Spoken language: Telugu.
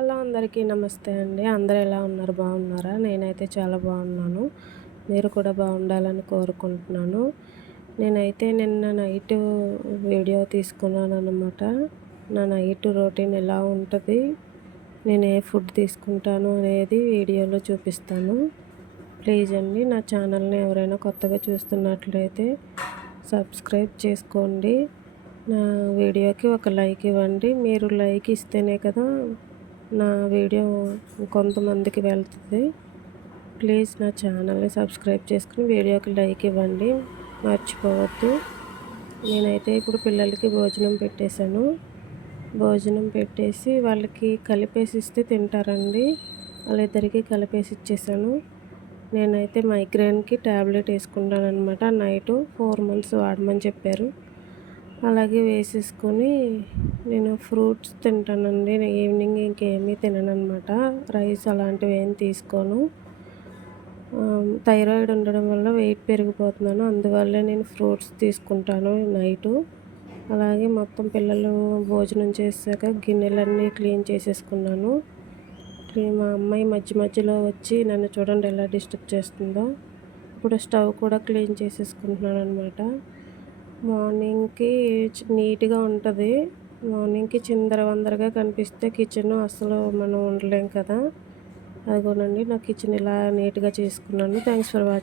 హలో అందరికీ నమస్తే అండి. అందరూ ఎలా ఉన్నారు? బాగున్నారా? నేనైతే చాలా బాగున్నాను. మీరు కూడా బాగుండాలని కోరుకుంటున్నాను. నేనైతే నిన్న నైటు వీడియో తీసుకున్నానన్నమాట. నా నైట్ రొటీన్ ఎలా ఉంటుంది, నేను ఏ ఫుడ్ తీసుకుంటాను అనేది వీడియోలో చూపిస్తాను. ప్లీజ్ అండి, నా ఛానల్ని ఎవరైనా కొత్తగా చూస్తున్నట్లయితే సబ్స్క్రైబ్ చేసుకోండి. నా వీడియోకి ఒక లైక్ ఇవ్వండి. మీరు లైక్ ఇస్తేనే కదా నా వీడియో కొంతమందికి వెళ్తుంది. ప్లీజ్ నా ఛానల్ని సబ్స్క్రైబ్ చేసుకుని వీడియోకి లైక్ ఇవ్వండి, మర్చిపోవద్దు. నేనైతే ఇప్పుడు పిల్లలకి భోజనం పెట్టేశాను. భోజనం పెట్టేసి వాళ్ళకి కలిపేసి ఇస్తే తింటారండి. వాళ్ళిద్దరికీ కలిపేసి ఇచ్చేసాను. నేనైతే మైగ్రేన్కి ట్యాబ్లెట్ వేసుకుంటానమాట. నైటు 4 మంత్స్ వాడమని చెప్పారు. అలాగే వేసేసుకొని నేను ఫ్రూట్స్ తింటానండి. ఈవినింగ్ ఇంకేమీ తిననమాట. రైస్ అలాంటివి ఏం తీసుకోను. థైరాయిడ్ ఉండడం వల్ల వెయిట్ పెరిగిపోతున్నాను. అందువల్లే నేను ఫ్రూట్స్ తీసుకుంటాను నైటు. అలాగే మొత్తం పిల్లలు భోజనం చేశాక గిన్నెలన్నీ క్లీన్ చేసేసుకున్నాను. మా అమ్మాయి మధ్య మధ్యలో వచ్చి నన్ను చూడండి ఎలా డిస్టర్బ్ చేస్తుందో. ఇప్పుడు స్టవ్ కూడా క్లీన్ చేసేసుకుంటున్నాను అనమాట. మార్నింగ్కి నీట్గా ఉంటుంది. మార్నింగ్కి చిందరవందరగా కనిపిస్తే కిచెన్ అసలు మనం ఉండలేం కదా. అదిగోనండి, నా కిచెన్ ఇలా నీట్గా చేసుకున్నాను. Thanks for watching.